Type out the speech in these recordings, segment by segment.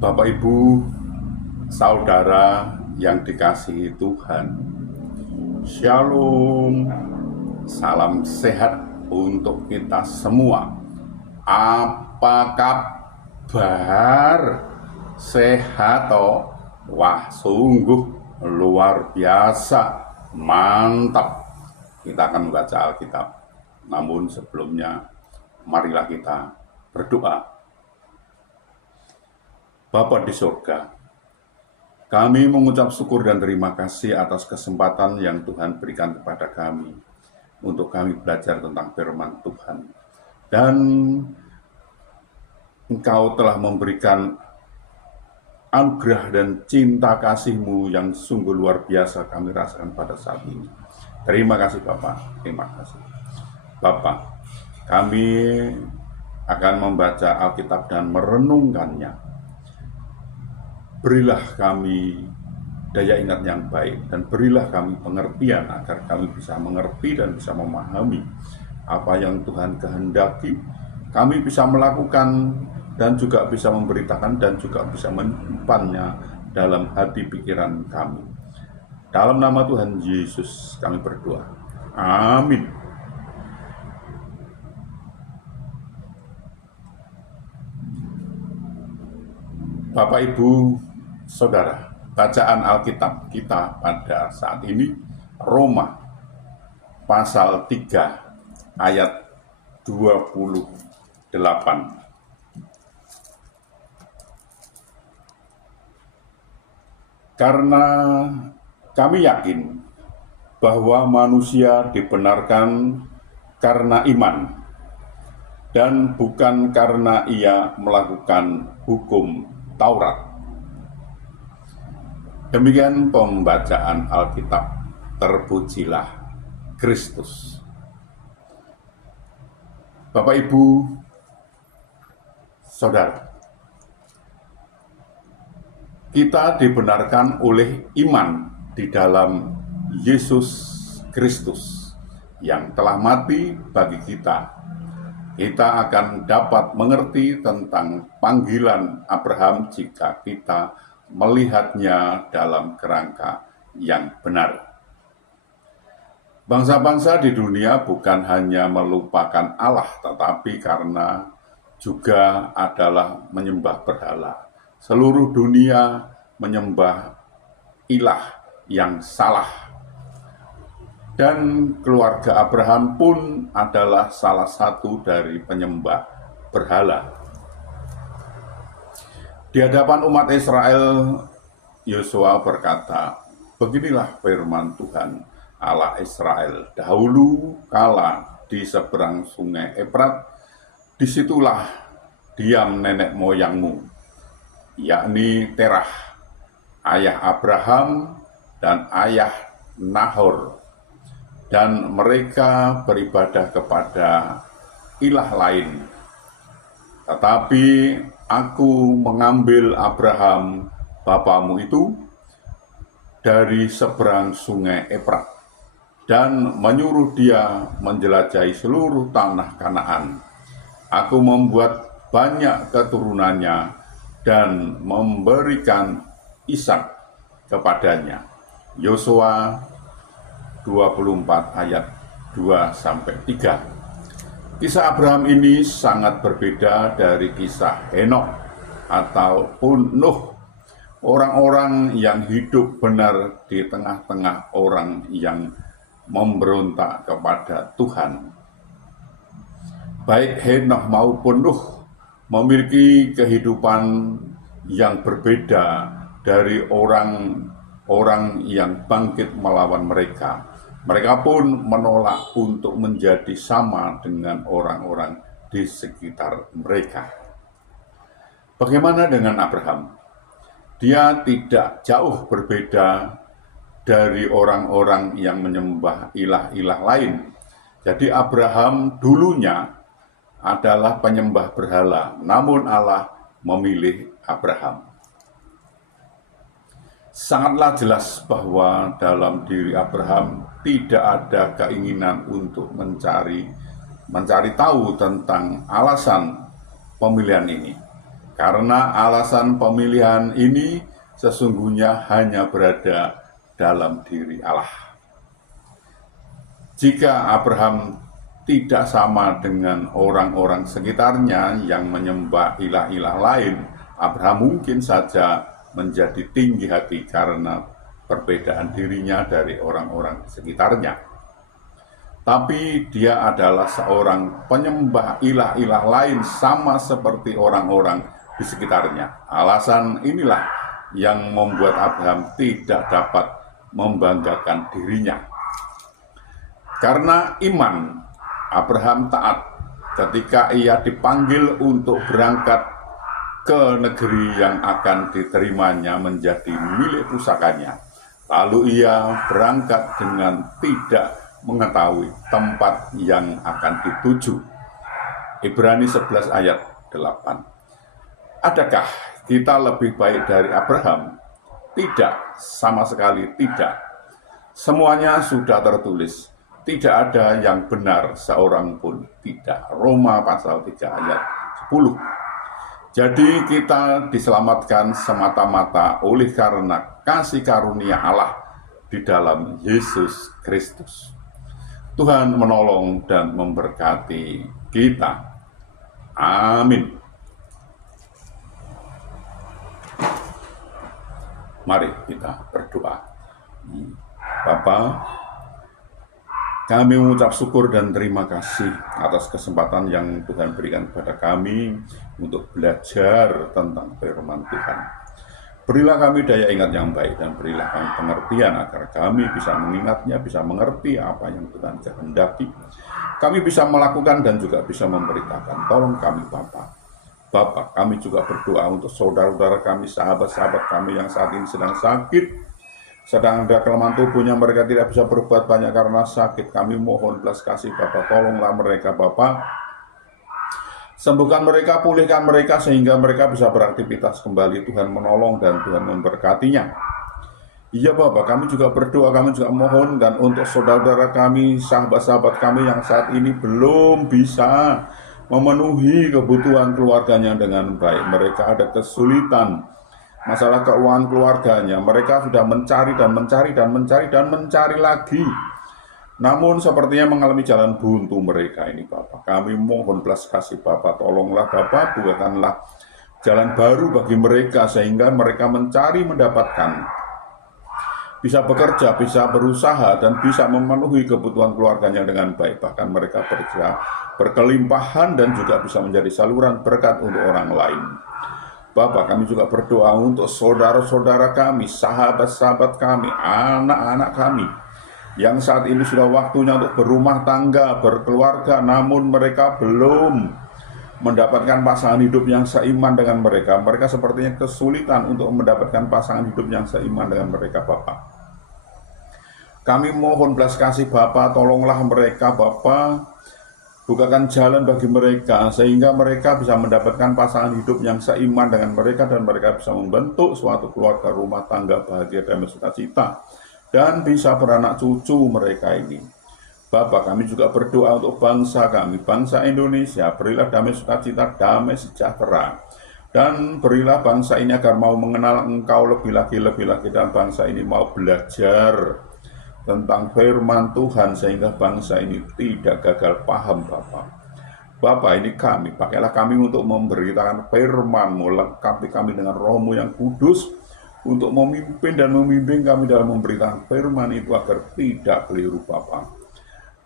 Bapak, Ibu, saudara yang dikasihi Tuhan, Shalom, salam sehat untuk kita semua. Apa kabar? Sehat toh? Wah, sungguh luar biasa, mantap. Kita akan membaca Alkitab. Namun sebelumnya, marilah kita berdoa. Bapa di surga, kami mengucap syukur dan terima kasih atas kesempatan yang Tuhan berikan kepada kami untuk kami belajar tentang firman Tuhan. Dan Engkau telah memberikan anugerah dan cinta kasih-Mu yang sungguh luar biasa kami rasakan pada saat ini. Terima kasih Bapak, terima kasih. Bapak, kami akan membaca Alkitab dan merenungkannya. Berilah kami daya ingat yang baik dan berilah kami pengertian agar kami bisa mengerti dan bisa memahami apa yang Tuhan kehendaki. Kami bisa melakukan dan juga bisa memberitakan dan juga bisa menyimpannya dalam hati pikiran kami. Dalam nama Tuhan Yesus kami berdoa. Amin. Bapak, Ibu, Saudara, bacaan Alkitab kita pada saat ini Roma pasal 3 ayat 28. Karena kami yakin bahwa manusia dibenarkan karena iman dan bukan karena ia melakukan hukum Taurat. Demikian pembacaan Alkitab. Terpujilah Kristus. Bapak, Ibu, Saudara, kita dibenarkan oleh iman di dalam Yesus Kristus yang telah mati bagi kita. Kita akan dapat mengerti tentang panggilan Abraham jika kita melihatnya dalam kerangka yang benar. Bangsa-bangsa di dunia bukan hanya melupakan Allah, tetapi karena juga adalah menyembah berhala. Seluruh dunia menyembah ilah yang salah. Dan keluarga Abraham pun adalah salah satu dari penyembah berhala. Di hadapan umat Israel, Yosua berkata, "Beginilah firman Tuhan Allah Israel, dahulu kala di seberang sungai Efrat, disitulah diam nenek moyangmu, yakni Terah, ayah Abraham dan ayah Nahor, dan mereka beribadah kepada ilah lain. Tetapi aku mengambil Abraham, bapamu itu, dari seberang sungai Efrat, dan menyuruh dia menjelajahi seluruh tanah Kanaan. Aku membuat banyak keturunannya dan memberikan Ishak kepadanya." Yosua 24 ayat 2-3. Kisah Abraham ini sangat berbeda dari kisah Henokh ataupun Nuh, orang-orang yang hidup benar di tengah-tengah orang yang memberontak kepada Tuhan. Baik Henokh maupun Nuh memiliki kehidupan yang berbeda dari orang-orang yang bangkit melawan mereka. Mereka pun menolak untuk menjadi sama dengan orang-orang di sekitar mereka. Bagaimana dengan Abraham? Dia tidak jauh berbeda dari orang-orang yang menyembah ilah-ilah lain. Jadi Abraham dulunya adalah penyembah berhala, namun Allah memilih Abraham. Sangatlah jelas bahwa dalam diri Abraham tidak ada keinginan untuk mencari tahu tentang alasan pemilihan ini. Karena alasan pemilihan ini sesungguhnya hanya berada dalam diri Allah. Jika Abraham tidak sama dengan orang-orang sekitarnya yang menyembah ilah-ilah lain, Abraham mungkin saja menjadi tinggi hati karena perbedaan dirinya dari orang-orang sekitarnya. Tapi dia adalah seorang penyembah ilah-ilah lain sama seperti orang-orang di sekitarnya. Alasan inilah yang membuat Abraham tidak dapat membanggakan dirinya. Karena iman, Abraham taat ketika ia dipanggil untuk berangkat ke negeri yang akan diterimanya menjadi milik pusakanya. Lalu ia berangkat dengan tidak mengetahui tempat yang akan dituju. Ibrani 11 ayat 8. Adakah kita lebih baik dari Abraham? Tidak, sama sekali tidak. Semuanya sudah tertulis. Tidak ada yang benar seorang pun tidak. Roma pasal 3 ayat 10. Jadi kita diselamatkan semata-mata oleh karena kasih karunia Allah di dalam Yesus Kristus. Tuhan menolong dan memberkati kita. Amin. Mari kita berdoa. Bapa, kami mengucap syukur dan terima kasih atas kesempatan yang Tuhan berikan kepada kami untuk belajar tentang firman Tuhan. Berilah kami daya ingat yang baik dan berilah kami pengertian agar kami bisa mengingatnya, bisa mengerti apa yang Tuhan kehendaki. Kami bisa melakukan dan juga bisa memberitakan. Tolong kami Bapa. Bapa, kami juga berdoa untuk saudara-saudara kami, sahabat-sahabat kami yang saat ini sedang sakit, sedang ada kelemahan tubuhnya, mereka tidak bisa berbuat banyak karena sakit. Kami mohon belas kasih Bapa, tolonglah mereka Bapa. Sembuhkan mereka, pulihkan mereka sehingga mereka bisa beraktivitas kembali. Tuhan menolong dan Tuhan memberkatinya. Iya Bapak, kami juga berdoa, kami juga mohon dan untuk saudara-saudara kami, sahabat-sahabat kami yang saat ini belum bisa memenuhi kebutuhan keluarganya dengan baik. Mereka ada kesulitan masalah keuangan keluarganya, mereka sudah mencari dan mencari dan mencari dan mencari lagi. Namun sepertinya mengalami jalan buntu mereka ini Bapak. Kami mohon belas kasih Bapak, tolonglah Bapak, buatkanlah jalan baru bagi mereka sehingga mereka mencari mendapatkan, bisa bekerja, bisa berusaha dan bisa memenuhi kebutuhan keluarganya dengan baik. Bahkan mereka bisa berkelimpahan dan juga bisa menjadi saluran berkat untuk orang lain. Bapak, kami juga berdoa untuk saudara-saudara kami, sahabat-sahabat kami, anak-anak kami yang saat ini sudah waktunya untuk berumah tangga, berkeluarga, namun mereka belum mendapatkan pasangan hidup yang seiman dengan mereka. Mereka sepertinya kesulitan untuk mendapatkan pasangan hidup yang seiman dengan mereka, Bapak. Kami mohon belas kasih Bapak, tolonglah mereka, Bapak. Bukakan jalan bagi mereka sehingga mereka bisa mendapatkan pasangan hidup yang seiman dengan mereka dan mereka bisa membentuk suatu keluarga rumah tangga bahagia dan sukacita dan bisa beranak cucu mereka ini. Bapak, kami juga berdoa untuk bangsa kami, bangsa Indonesia. Berilah damai sukacita, damai sejahtera, dan berilah bangsa ini agar mau mengenal Engkau lebih lagi dan bangsa ini mau belajar tentang firman Tuhan sehingga bangsa ini tidak gagal paham Bapak. Bapak, ini kami, pakailah kami untuk memberitakan firman-Mu, lengkapi kami dengan Roh-Mu yang kudus untuk memimpin dan membimbing kami dalam memberitakan firman itu agar tidak keliru Bapak.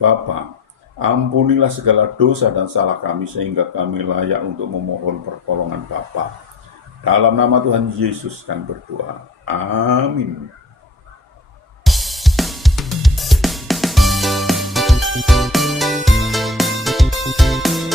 Bapak, ampunilah segala dosa dan salah kami sehingga kami layak untuk memohon pertolongan Bapak. Dalam nama Tuhan Yesus kami berdoa. Amin. Thank you.